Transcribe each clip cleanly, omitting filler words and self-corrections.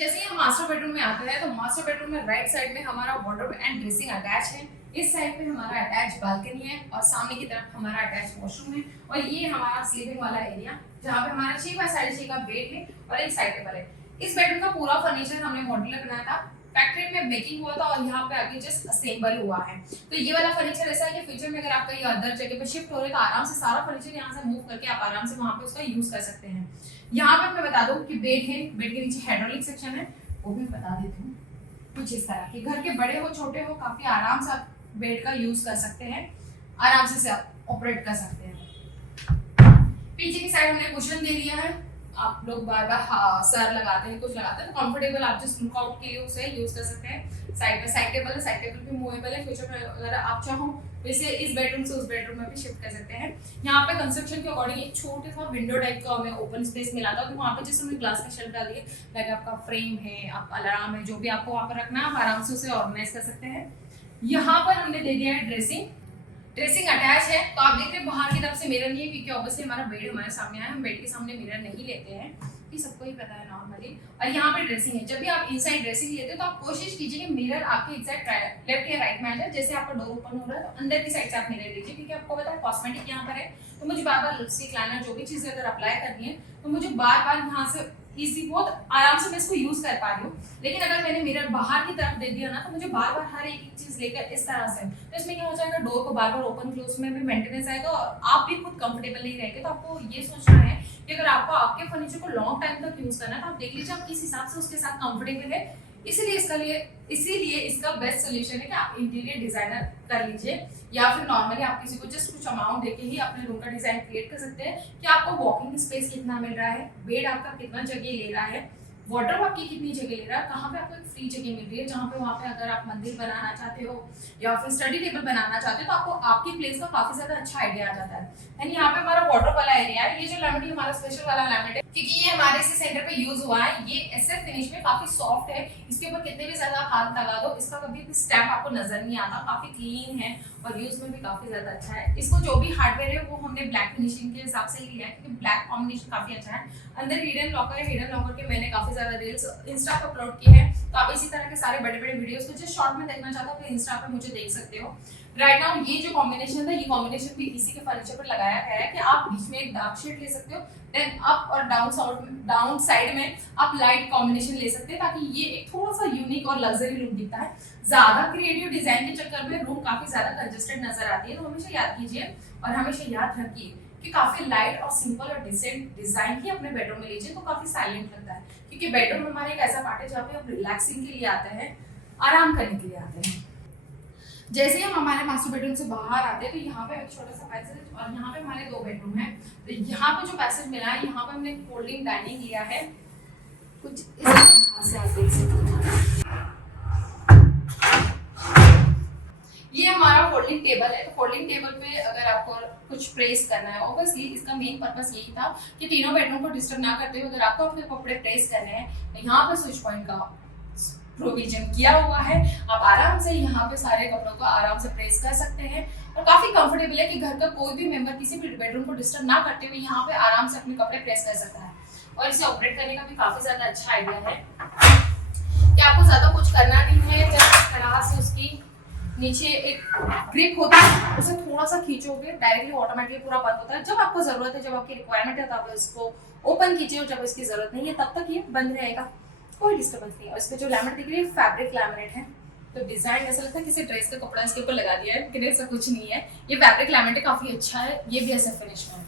जैसे ही हम master bedroom में आते हैं तो मास्टर बेडरूम में राइट साइड में हमारा वार्डरोब एंड ड्रेसिंग अटैच है। इस साइड पे हमारा अटैच बालकनी है और सामने की तरफ हमारा अटैच वॉशरूम है और ये हमारा स्लीपिंग वाला एरिया जहाँ पे हमारा 6x6.5 का बेड है और एक साइड टेबल है। इस बेडरूम का पूरा फर्नीचर हमने मॉड्यूलर बनाया था, फैक्ट्री में मेकिंग हुआ था और यहाँ पे आके जस्ट असेंबल हुआ है। तो ये वाला फर्नीचर ऐसा है कि फ्यूचर में अगर आप कहीं अदर जगह पे शिफ्ट हो रहे हैं तो आराम से सारा फर्नीचर यहाँ से मूव करके आप आराम से वहाँ पे उसका यूज कर सकते हैं। यहाँ पे मैं बता दूं कि बेड है, बेड के नीचे हाइड्रोलिक सेक्शन है, वो भी बता देती हूँ। कुछ इस तरह के घर के बड़े हो छोटे हो काफी आराम से आप बेड का यूज कर सकते हैं, आराम से ऑपरेट कर सकते हैं। पीछे की साइड हमने कुशन दे दिया है, आप लोग बार बार सर लगाते हैं कुछ लगाते हैं तो कंफर्टेबल आप जस्ट लुकआउट के लिए उसे यूज कर सकते हैं। साइड में साइड टेबल है, साइड टेबल भी मूवेबल है, फ्यूचर में अगर आप चाहो इसे इस बेडरूम से उस बेडरूम में भी शिफ्ट कर सकते हैं। यहाँ पे कंस्ट्रक्शन के अकॉर्डिंग एक छोटा सा विंडो टाइप का हमें ओपन स्पेस मिला था, तो वहाँ पे जैसे हमने ग्लास का शेल्फ डाल दिया, लाइक आपका फ्रेम है, आप अलार्म है, जो भी आपको वहाँ पर रखना है आप आराम से उसे ऑर्गेनाइज कर सकते हैं। यहाँ पर हमने दे दिया है ड्रेसिंग अटैच है। तो आप देख रहे हैं बाहर की तरफ से मिरर नहीं है क्योंकि ऑब्वियसली हमारा बेड हमारे सामने आया, हम बेड के सामने मिरर नहीं लेते हैं, ये सबको ही पता है नॉर्मली। और यहाँ पे ड्रेसिंग है, जब भी आप इनसाइड ड्रेसिंग लेते हो तो आप कोशिश कीजिए कि मिरर आपके एग्जैक्ट लेफ्ट या राइट में आ जाए। जैसे आपका डोर ओपन हो रहा है तो अंदर की साइड से आप मिरर लीजिए, क्योंकि आपको पता है कॉस्मेटिक यहाँ पर है तो मुझे बार बार लिपस्टिक लाइनर जो भी चीजें अगर अप्लाई करनी है तो मुझे बार बार यहाँ से इजी बहुत आराम से मैं इसको यूज कर पा रही हूँ। लेकिन अगर मैंने मिरर बाहर की तरफ दे दिया ना तो मुझे बार बार हर एक चीज लेकर इस तरह से, तो इसमें क्या हो जाएगा, डोर को बार बार ओपन क्लोज में भी मेंटेनेंस आएगा और आप भी खुद कंफर्टेबल नहीं रहेंगे। तो आपको ये सोचना है कि अगर आपको आपके फर्नीचर को लॉन्ग टाइम तक यूज करना है तो आप देख लीजिए आप किस हिसाब से उसके साथ कंफर्टेबल है। इसीलिए इसका बेस्ट सोल्यूशन है कि आप इंटीरियर डिजाइनर कर लीजिए या फिर नॉर्मली आप किसी को जस्ट कुछ अमाउंट देके ही अपने रूम का डिजाइन क्रिएट कर सकते हैं कि आपको वॉकिंग स्पेस कितना मिल रहा है, बेड आपका कितना जगह ले रहा है, वार्डरोब आपकी कितनी जगह ले रहा है, कहाँ पे आपको एक फ्री जगह मिल रही है जहाँ पे वहाँ पे अगर आप मंदिर बनाना चाहते हो या फिर स्टडी टेबल बनाना चाहते हो तो आपको आपकी प्लेस का काफी ज्यादा अच्छा आइडिया आ जाता है। एंड यहाँ पे हमारा वार्डरोब वाला एरिया है, ये जो लैमिनेट हमारा स्पेशल वाला लैमिनेट है क्योंकि ये हमारे इसी सेंटर पे यूज हुआ है, ये एसएफ फिनिश में काफी सॉफ्ट है, इसके ऊपर कितने भी ज्यादा हाथ लगा दो इसका कभी भी स्टैम्प आपको नजर नहीं आता, काफी क्लीन है और यूज में भी काफी ज्यादा अच्छा है। इसको जो भी हार्डवेयर है वो हमने ब्लैक फिनिशिंग के हिसाब से ही लिया है क्योंकि ब्लैक कॉम्बिनेशन काफी अच्छा है। अंदर हिडन लॉकर है, हिडन लॉकर के मैंने काफी ज्यादा रील्स इंस्टा पर अपलोड किए हैं, तो आप इसी तरह के सारे बड़े बड़े वीडियोस को जस्ट शॉर्ट में देखना चाहते हो तो इंस्टा पे मुझे देख सकते हो। राइट नाउ ये जो कॉम्बिनेशन था ये कॉम्बिनेशन भी इसी के फर्नीचर पर लगाया गया है कि आप बीच में एक डार्क शेड ले सकते हो, देन अप और डाउन साइड में आप लाइट कॉम्बिनेशन ले सकते हैं ताकि ये एक थोड़ा सा यूनिक और लग्जरी लुक दिखता है। ज्यादा क्रिएटिव डिजाइन के चक्कर में रूम काफी ज्यादा कंजेस्टेड नजर आती है, तो हमेशा याद कीजिए और हमेशा याद रखिए कि काफी लाइट और सिंपल और डिसेंट डिजाइन ही अपने बेडरूम में लीजिए तो काफी साइलेंट लगता है, क्योंकि बेडरूम हमारे एक ऐसा पार्ट है जहाँ पे आप रिलैक्सिंग के लिए आते हैं, आराम करने के लिए आते हैं। जैसे ही हम हमारे मास्टर बेडरूम से बाहर आते हैं तो यहाँ पे एक छोटा सा पैसेज और यहाँ पे हमारे 2 बेडरूम है, तो यहाँ पे जो पैसेज मिला है यहाँ पे हमने फोल्डिंग डाइनिंग लिया है, कुछ इस तरह से आप देख सकते हैं। ये हमारा फोल्डिंग टेबल है, तो फोल्डिंग टेबल पे अगर आपको कुछ प्रेस करना है, ऑब्वियसली इसका मेन पर्पस यही था कि तीनों बेडरूम को डिस्टर्ब ना करते हुए अगर आपको अपने कपड़े प्रेस करने हैं तो यहाँ पे स्विच पॉइंट का प्रोविजन किया हुआ है, आप आराम से यहाँ पे सारे कपड़ों को आराम से प्रेस कर सकते हैं और काफी कंफर्टेबल है कि घर का कोई भी मेंबर किसी भी बेडरूम को डिस्टर्ब ना करते हुए यहाँ पे आराम से अपने कपड़े प्रेस कर सकता है और इसे ऑपरेट करने का भी काफी ज्यादा अच्छा आइडिया है कि आपको ज्यादा कुछ करना नहीं है, जस्ट तरह से उसकी नीचे एक ग्रिप होता है उसे थोड़ा सा खींचोगे डायरेक्टली ऑटोमेटिकली पूरा बंद होता है, जब आपको जरूरत है, जब आपकी रिक्वायरमेंट है तब इसको ओपन कीजिए और जब इसकी जरूरत नहीं है तब तक ये बंद रहेगा, कोई डिस्टर्बेंस नहीं है। और इस पे जो लैमिनेट दिख रही है फैब्रिक लैमिनेट है, तो डिजाइन ऐसा लगता है किसी ड्रेस का कपड़ा इसके ऊपर लगा दिया है, लेकिन ऐसा कुछ नहीं है, ये फैब्रिक लैमिनेट है, काफी अच्छा है, ये भी ऐसा फिनिश में है।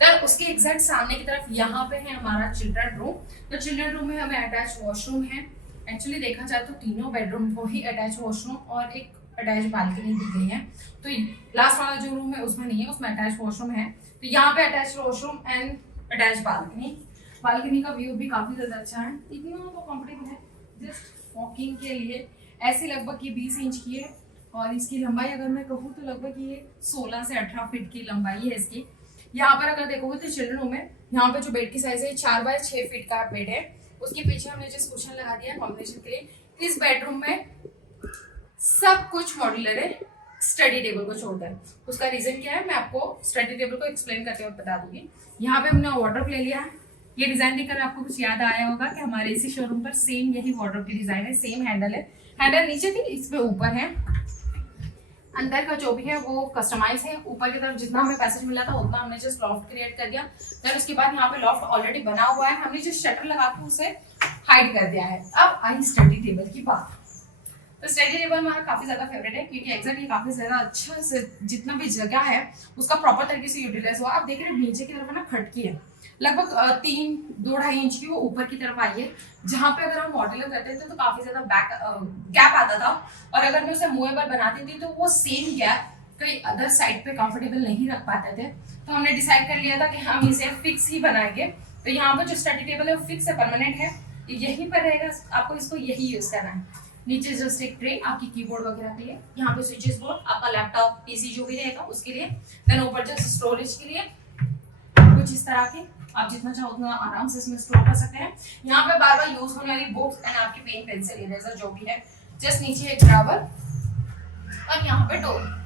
देन उसके एग्जैक्ट सामने की तरफ यहाँ पे है हमारा चिल्ड्रन रूम, तो चिल्ड्रन रूम में हमें अटैच वॉशरूम है, एक्चुअली देखा जाए तो तीनों बेडरूम को ही अटैच वॉशरूम और एक अटैच बालकनी दी गई है, तो लास्ट वाला जो रूम है उसमें नहीं है, उसमें अटैच वॉशरूम है, तो यहाँ पे attach washroom and attach balcony का व्यू भी काफी ज्यादा अच्छा है, इतना तो कंफर्टेबल है, जस्ट वॉकिंग के लिए। ऐसी लगभग ये 20 इंच की है और इसकी लंबाई अगर मैं कहूँ तो लगभग ये 16 से 18 फीट की लंबाई है इसकी। यहाँ पर अगर देखोगे तो चिल्ड्रन रूम है, यहाँ पे जो बेड की साइज है 4 बाय 6 फीट का बेड है, उसके पीछे हमने जिस कुशन लगा दिया है कॉम्बिनेशन के लिए। इस बेडरूम में सब कुछ मॉड्यूलर है स्टडी टेबल को छोड़कर, उसका रीजन क्या है मैं आपको स्टडी टेबल को एक्सप्लेन करते हुए बता दूंगी। यहाँ पे हमने वार्डरोब ले लिया है, ये डिजाइन देखकर आपको कुछ याद आया होगा कि हमारे इसी शोरूम पर सेम यही वार्डरोब की डिजाइन है, सेम हैंडल है, हैंडल नीचे थी, इस पे ऊपर है। अंदर का जो भी है वो कस्टमाइज है, ऊपर की तरफ जितना हमें पैसेज मिला था उतना हमने जस्ट लॉफ्ट क्रिएट कर दिया। देन उसके बाद यहाँ पे लॉफ्ट ऑलरेडी बना हुआ है, हमने जो शटर लगा के उसे हाइड कर दिया है। अब आई स्टडी टेबल की बात। तो स्टडी टेबल हमारा काफी ज्यादा फेवरेट है क्योंकि एग्जैक्टली काफी ज्यादा अच्छा से जितना भी जगह है उसका प्रॉपर तरीके से यूटिलाइज हुआ। आप देख रहे हैं नीचे की तरफ है ना खटकी है, लगभग 3-2.5 इंच की, वो ऊपर की तरफ आई है, जहाँ पे अगर हम मॉडलिंग करते थे तो काफी ज्यादा गैप आता था, और अगर मैं उसे मूवेबल बनाती थी तो वो सेम गैप कोई अदर साइड पे कंफर्टेबल नहीं रख पाते थे। तो हमने डिसाइड कर लिया था कि हम इसे फिक्स ही बनाएंगे। तो यहाँ पर जो स्टडी टेबल है वो फिक्स है, परमानेंट है, यहीं पर रहेगा, आपको इसको यही यूज करना है। नीचे जस्ट एक ट्रे आपकी कीबोर्ड वगैरह के लिए, यहाँ पे स्विचेस बोर्ड आपका लैपटॉप पीसी जो भी रहेगा उसके लिए, देन ऊपर जस्ट स्टोरेज के लिए कुछ इस तरह के, आप जितना चाहो उतना आराम से इसमें स्टोर कर सकते हैं। यहाँ पे बार बार यूज होने वाली बुक्स एंड आपकी पेन पेंसिल इरेजर जो भी है, जस्ट नीचे एक ड्रावर और यहाँ पे डोर।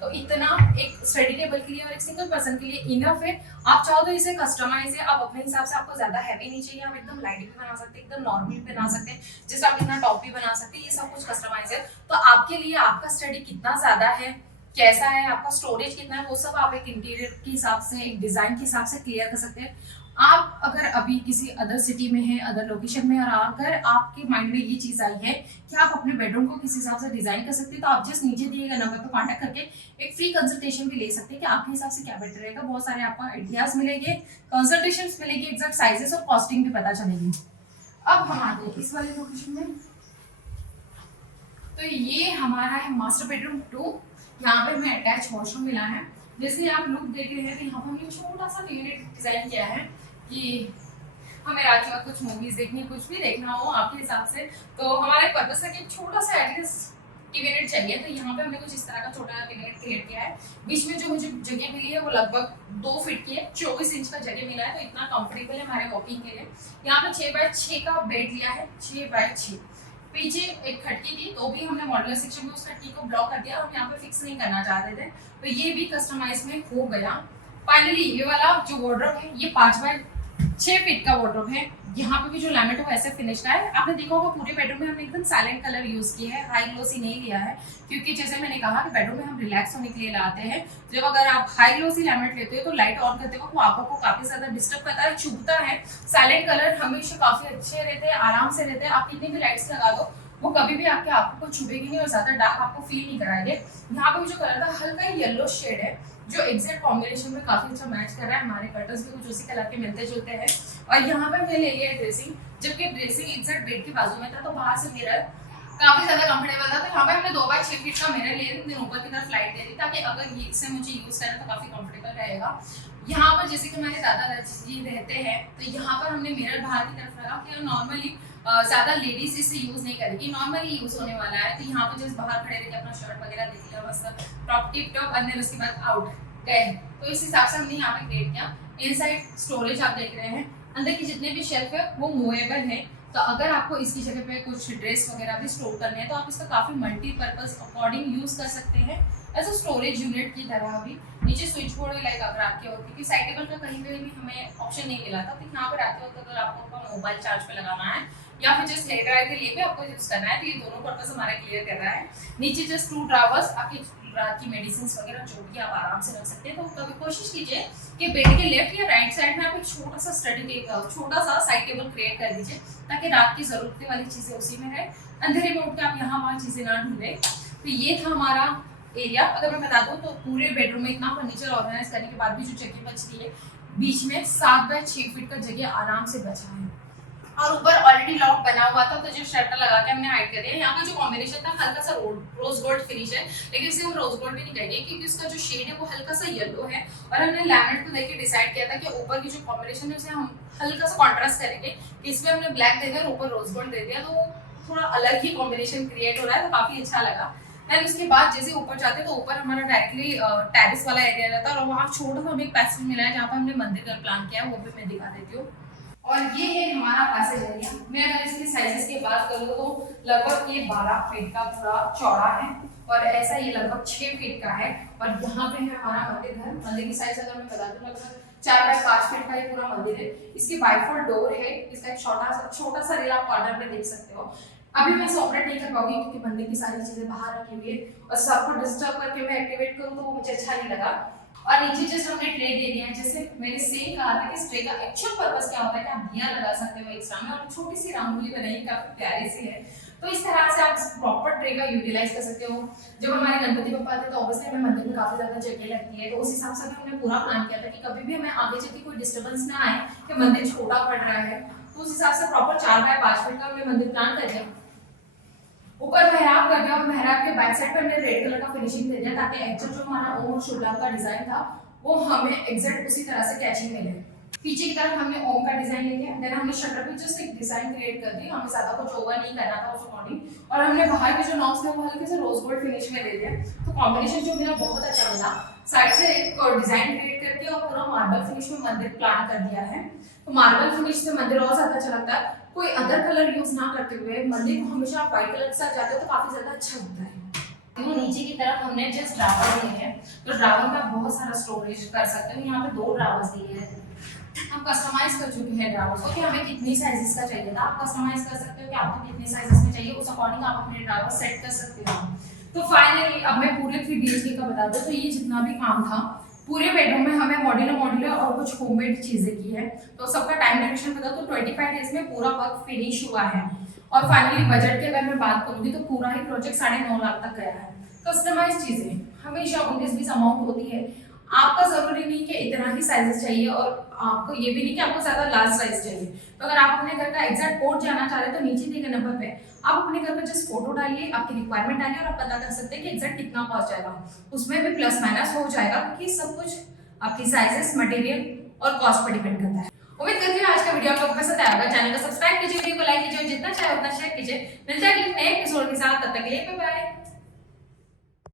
तो इतना एक स्टडी टेबल के लिए और एक सिंगल पर्सन के लिए इनफ है। आप चाहो तो इसे कस्टमाइज है, आप अपने हिसाब से, आपको ज्यादा हैवी नहीं चाहिए, आप एकदम लाइट भी बना सकते हैं, एकदम नॉर्मल भी बना सकते हैं, जैसे आप इतना टॉप भी बना सकते हैं, ये सब कुछ कस्टमाइज है। तो आपके लिए आपका स्टडी कितना ज्यादा है, कैसा है, आपका स्टोरेज कितना है, वो सब आप एक इंटीरियर के हिसाब से, एक डिजाइन के हिसाब से क्लियर कर सकते हैं। आप अगर अभी किसी अदर सिटी में है, अदर लोकेशन में, और अगर आपके माइंड में ये चीज आई है कि आप अपने बेडरूम को किसी हिसाब से डिजाइन कर सकते हैं, तो आप जस्ट नीचे दिए गए नंबर पर कांटेक्ट करके एक फ्री कंसल्टेशन भी ले सकते हैं कि आपके हिसाब से क्या बेटर रहेगा। बहुत सारे आपको आइडियाज मिलेंगे, कंसल्टेशन मिलेगी, एग्जैक्ट साइजेस और कॉस्टिंग भी पता चलेगी। अब हम आते हैं इस वाले लोकेशन में। तो ये हमारा है मास्टर बेडरूम 2। यहाँ पे हमें अटैच वॉशरूम मिला है। जैसे आप लुक देख रहे हैं तो यहाँ पर हमने छोटा सा यूनिट डिजाइन किया है कि हमें रात के वक्त कुछ मूवीज देखनी, कुछ भी देखना हो आपके हिसाब से, तो हमारा पर्पस है कि छोटा सा एटलीस्ट यूनिट चाहिए। तो यहाँ पे हमने कुछ इस तरह का छोटा यूनिट क्रिएट किया है। बीच में जो मुझे जगह मिली है वो लगभग 2 फीट की है, 24 इंच का जगह मिला है, तो इतना कंफर्टेबल है हमारे वॉकिंग के लिए। यहाँ पे 6x6 का बेड लिया है, 6x6। पीछे एक खटकी थी तो भी हमने मॉड्यूलर सेक्शन में उस खटकी को ब्लॉक कर दिया, हम यहाँ पे फिक्स नहीं करना चाहते थे, तो ये भी कस्टमाइज में हो गया। फाइनली ये वाला जो वार्डरोब है ये 5x6 फीट का वार्डरोब है। यहाँ पे भी जो लैमिनेट है वैसे फिनिश का है। आपने देखा होगा पूरे बेडरूम में हमने एकदम साइलेंट कलर यूज किया है, हाई ग्लोसी नहीं लिया है, क्योंकि जैसे मैंने कहा कि बेडरूम में हम रिलैक्स होने के लिए लाते हैं। जब अगर आप हाई ग्लोसी लैमिनेट लेते हो तो लाइट ऑन करते वक्त वो आंखों को काफी ज्यादा डिस्टर्ब करता है, चुभता है। साइलेंट कलर हमेशा काफी अच्छे रहते हैं, आराम से रहते हैं, आप कितनी भी लाइट्स लगा दो वो कभी भी आपके आंखों को छुपेगी नहीं और ज्यादा डार्क आपको फील नहीं कराएंगे। यहाँ पे जो कलर था हल्का येलो शेड है, जो एग्जैक्ट कॉम्बिनेशन में काफी अच्छा मैच कर रहा है। हमारे कर्टन्स भी कुछ उसी कलर के मिलते जुलते हैं। और यहाँ पर मैंने ले लिया ड्रेसिंग, जबकि ड्रेसिंग एग्जैक्ट बेड के बाजू में था, तो बाहर से मिरर काफी ज्यादा कंफर्टेबल था। तो यहाँ पे हमने 2x6 फीट का मिरर ले रही, ऊपर की तरफ लाइट दे रही, ताकि अगर ये इससे मुझे यूज करना तो काफी कंफर्टेबल रहेगा। यहाँ पर जैसे कि हमारे दादा जी रहते हैं तो यहाँ पर हमने मिरर बाहर की तरफ लगा कि नॉर्मली ज्यादा लेडीज इसे यूज नहीं करेगी, नॉर्मली यूज होने वाला है। तो यहाँ पर जैसे बाहर खड़े रहकर अपना शर्ट वगैरह देख लिया, मस्त टॉप टिप टॉप, अंदर उसके बाद आउट गए। तो इस हिसाब से हमने यहाँ पे क्रिएट किया। इनसाइड स्टोरेज आप देख रहे हैं, अंदर की जितने भी शेल्फ है वो मूवेबल है, तो अगर आपको इसकी जगह पे कुछ ड्रेस वगैरह भी स्टोर करने हैं तो आप इसका काफी मल्टीपर्पज अकॉर्डिंग यूज कर सकते हैं एज अ स्टोरेज यूनिट की तरह भी। नीचे स्विच बोर्ड लाइक अगर आपके और क्योंकि साइड टेबल का कहीं पे भी हमें ऑप्शन नहीं मिला था, तो यहाँ पर आते वक्त अगर आपको अपना मोबाइल चार्ज पे लगाना है या फिर जस्ट लेट रहे के लिए भी आपको यूज करना है, तो ये दोनों पर्पस हमारा क्लियर कर रहा है। नीचे जस्ट 2 ड्रावर्स, आपकी रात की मेडिसिन वगैरह जो भी आप आराम से रख सकते हैं। तो कभी कोशिश कीजिए कि बेड के लेफ्ट या राइट साइड में आप एक छोटा सा स्टडी टेबल, छोटा सा साइड टेबल क्रिएट कर दीजिए, ताकि रात की जरूरत वाली चीजें उसी में रहे, अंधेरे में उठ के आप यहाँ वहाँ चीजें ना ढूंढे। तो ये था हमारा एरिया। अगर मैं बता दूं तो पूरे बेडरूम में इतना फर्नीचर ऑर्गेनाइज करने के बाद भी जो जगह बच रही है, बीच में 7x6 फीट का जगह आराम से बचा है, और ऊपर ऑलरेडी लॉक बना हुआ था, तो जो शटर लगा के हमने हाइड कर दिया। यहाँ का जो कॉम्बिनेशन था हल्का सा रोज गोल्ड फिनिश है, लेकिन इसे हम रोज गोल्ड भी नहीं कहेंगे क्योंकि इसका जो शेड है वो हल्का सा येलो है। और हमने लैमिनेट को देख के डिसाइड किया था कि ऊपर की जो कॉम्बिनेशन है उसे हम हल्का सा कॉन्ट्रास्ट करेंगे, इसमें हमने ब्लैक दे दिया और ऊपर रोज गोल्ड दे दिया, तो थोड़ा अलग ही कॉम्बिनेशन क्रिएट हो रहा है, तो काफी अच्छा लगा। एंड उसके बाद जैसे ऊपर जाते तो ऊपर हमारा डायरेक्टली टेरेस वाला एरिया रहता है, और वहाँ छोटा सा हमें एक पैसेज मिला है जहाँ पर हमने मंदिर का प्लान किया है, वो भी मैं दिखा देती हूँ। और ये है हमारा पैसेज एरिया। मैं अगर इसके साइजेस की बात करूँ तो लगभग ये 12 फीट का पूरा चौड़ा है, और ऐसा ये लगभग 6 फीट का है। और यहाँ पे है हमारा मंदिर घर। मंदिर की साइज अगर मैं बता दूँ लगभग 4 बाय 5 फीट का ये पूरा मंदिर है। इसकी बाइफोल्ड डोर है, इसका एक छोटा सा रील आप कॉर्नर में देख सकते हो। अभी मैं इसे ऑपरेट नहीं कर पाऊंगी क्योंकि मंदिर की सारी चीजें बाहर रखी हुई है और सबको डिस्टर्ब करके मैं एक्टिवेट करूँ तो वो मुझे अच्छा नहीं लगा। और नीचे जस्ट हमने ट्रे दे दिया है, जैसे मैंने सेम कहा था कि इस ट्रे का एक्चुअल पर्पस क्या होता है कि आप दिया लगा सकते हो एक्स्ट्रा में, और छोटी सी रंगोली बनाई काफी प्यारी सी है। तो इस तरह से आप प्रॉपर ट्रे का यूटिलाइज कर सकते हो। जब हमारे गणपति बप्पा आते तो ऑब्वियसली हमें मंदिर में काफी ज्यादा जगह लगती है, तो उस हिसाब से हमने पूरा प्लान किया था कि कभी भी हमें आगे चल के कोई डिस्टर्बेंस ना आए कि मंदिर छोटा पड़ रहा है। तो उस हिसाब से प्रॉपर 4 बाय 5 फीट का हमने मंदिर प्लान कर दिया। ऊपर मेहराब कर दिया और मेहराब के बैक साइड पे हमने रेड कलर का फिनिशिंग दे दिया ताकि एक्चुअल जो हमारा ओम और शुभ लाभ का डिजाइन था वो हमें एग्जैक्ट उसी तरह से कैचिंग मिले। पीछे की तरफ हमने ओम का डिजाइन ले लिया, देन हमने शटर पे जस्ट एक डिजाइन क्रिएट कर दी, हमें ज्यादा कुछ ओवर नहीं करना था उस अकॉर्डिंग। और हमने बाहर के जो नॉब्स थे वो हल्के से रोज गोल्ड फिनिश में दे दिया, तो कॉम्बिनेशन जो मेरा बहुत अच्छा मिला। साइड से एक डिजाइन क्रिएट करके और पूरा मार्बल फिनिश में मंदिर प्लान कर दिया है। तो मार्बल फिनिश से मंदिर और ज्यादा अच्छा लगता है। कोई अदर कलर यूज ना करते हुए मंदिर को हमेशा आप व्हाइट कलर के साथ जाते हो तो काफी ज्यादा अच्छा लगता है। नीचे की तरफ हमने जस्ट ड्रावर दिए हैं, तो ड्रावर में आप बहुत सारा स्टोरेज कर सकते हो। यहाँ पे 2 ड्रावर्स दिए हैं, हम कस्टमाइज कर चुके हैं ड्रावर्स को कि हमें कितनी साइजेस का चाहिए था। आप कस्टमाइज कर सकते हो कि आपको कितने साइजेस में चाहिए, उस अकॉर्डिंग आप अपने ड्रावर सेट कर सकते हो। तो फाइनली अब मैं पूरे 3 BHK का बता दूं तो ये जितना भी काम था पूरे बेडरूम में हमें मॉड्यूलर और कुछ होममेड चीजें की है। तो सबका टाइम ड्यूरेशन बता तो 25 डेज में पूरा वर्क फिनिश हुआ है। और फाइनली बजट की अगर मैं बात करूंगी तो पूरा ही प्रोजेक्ट 9.5 लाख तक गया है। कस्टमाइज चीजें हमेशा 19-20 अमाउंट होती है। आपका जरूरी नहीं कि इतना ही साइजेस चाहिए और आपको ये भी नहीं कि आपको ज्यादा लार्ज साइज चाहिए। तो अगर आप अपने घर का एग्जैक्ट कोड जानना चाह रहे हैं तो नीचे दिए गए नंबर पे आप अपने घर का जस्ट फोटो डालिए, आपकी रिक्वायरमेंट डालिए और आप पता कर सकते हैं कि एग्जैक्ट कितना कॉस्ट जाएगा। उसमें भी प्लस माइनस हो जाएगा क्योंकि सब कुछ आपकी साइजेस, मटेरियल और कॉस्ट पर डिपेंड करता है। उम्मीद करती हूँ आज का वीडियो आपको पसंद आया होगा। चैनल को सब्सक्राइब कीजिए, वीडियो को लाइक कीजिए और जितना चाहे उतना शेयर कीजिए। मिलते हैं अगले नए एपिसोड के साथ, तब तक के लिए बाय बाय।